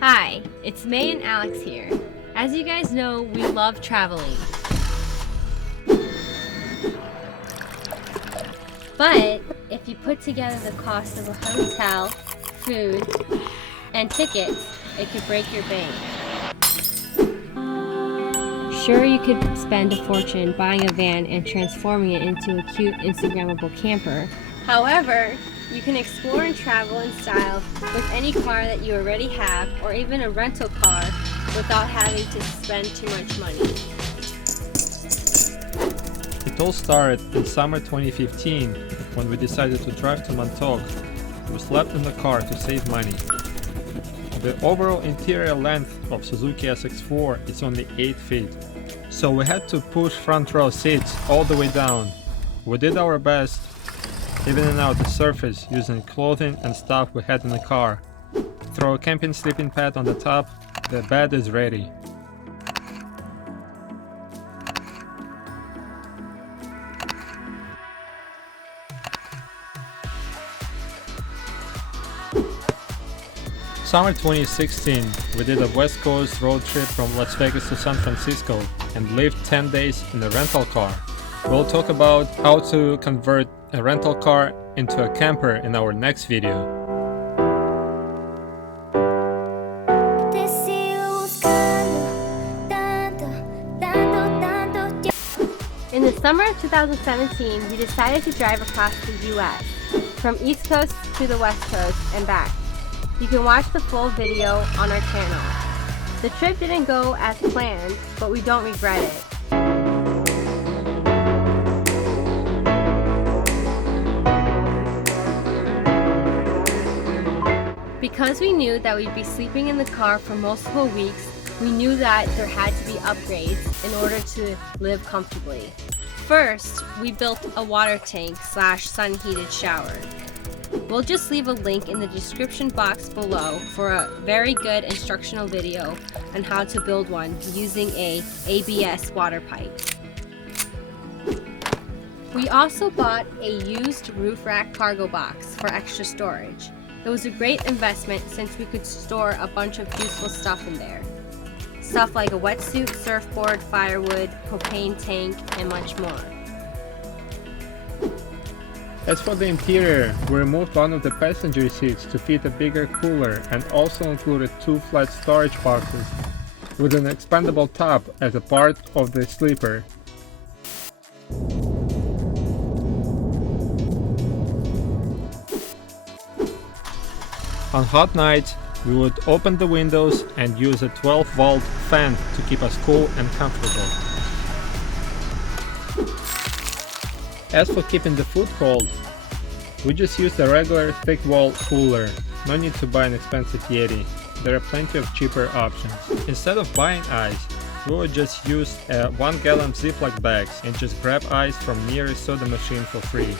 Hi, it's May and Alex here. As you guys know, we love traveling. But if you put together the cost of a hotel, food, and tickets, it could break your bank. Sure, you could spend a fortune buying a van and transforming it into a cute Instagrammable camper. However, you can explore and travel in style with any car that you already have, or even a rental car, without having to spend too much money. It all started in summer 2015 when we decided to drive to Montauk. We slept in the car to save money. The overall interior length of Suzuki SX4 is only 8 feet, so we had to push front row seats all the way down. We did our best, evening out the surface using clothing and stuff we had in the car. Throw a camping sleeping pad on the top, the bed is ready. Summer 2016, we did a West Coast road trip from Las Vegas to San Francisco and lived 10 days in a rental car. We'll talk about how to convert a rental car into a camper in our next video. In the summer of 2017, we decided to drive across the US, from East Coast to the West Coast and back. You can watch the full video on our channel. The trip didn't go as planned, but we don't regret it. Because we knew that we'd be sleeping in the car for multiple weeks, we knew that there had to be upgrades in order to live comfortably. First, we built a water tank / sun heated shower. We'll just leave a link in the description box below for a very good instructional video on how to build one using a ABS water pipe. We also bought a used roof rack cargo box for extra storage. It was a great investment since we could store a bunch of useful stuff in there. Stuff like a wetsuit, surfboard, firewood, propane tank, and much more. As for the interior, we removed one of the passenger seats to fit a bigger cooler and also included 2 flat storage boxes with an expandable top as a part of the sleeper. On hot nights, we would open the windows and use a 12-volt fan to keep us cool and comfortable. As for keeping the food cold, we just used a regular thick-wall cooler. No need to buy an expensive Yeti. There are plenty of cheaper options. Instead of buying ice, we would just use 1-gallon Ziploc bags and just grab ice from nearest soda machine for free.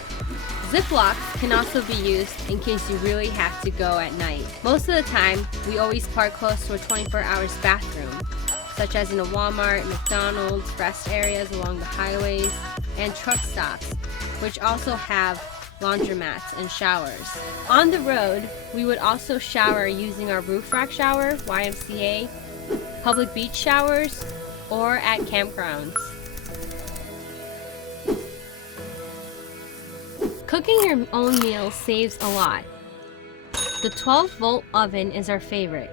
Ziplocs can also be used in case you really have to go at night. Most of the time, we always park close to a 24-hour bathroom, such as in a Walmart, McDonald's, rest areas along the highways, and truck stops, which also have laundromats and showers. On the road, we would also shower using our roof rack shower, YMCA, public beach showers, or at campgrounds. Cooking your own meals saves a lot. The 12-volt oven is our favorite.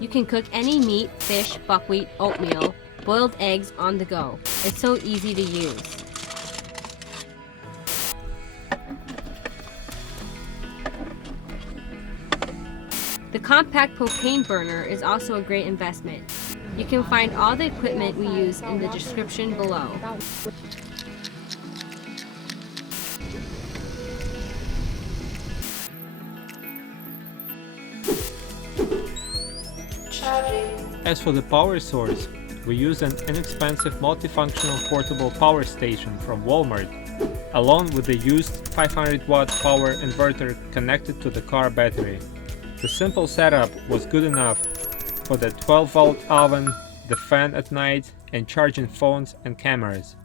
You can cook any meat, fish, buckwheat, oatmeal, boiled eggs on the go. It's so easy to use. The compact propane burner is also a great investment. You can find all the equipment we use in the description below. As for the power source, we use an inexpensive multifunctional portable power station from Walmart, along with the used 500-watt power inverter connected to the car battery. The simple setup was good enough for the 12-volt oven, the fan at night, and charging phones and cameras.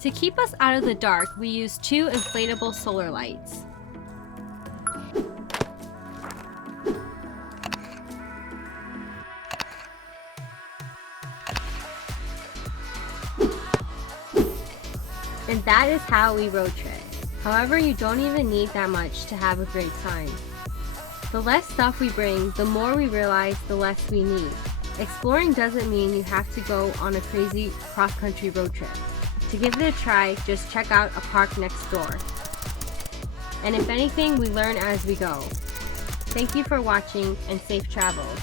To keep us out of the dark, we use 2 inflatable solar lights. And that is how we road trip. However, you don't even need that much to have a great time. The less stuff we bring, the more we realize the less we need. Exploring doesn't mean you have to go on a crazy cross-country road trip. To give it a try, just check out a park next door. And if anything, we learn as we go. Thank you for watching and safe travels.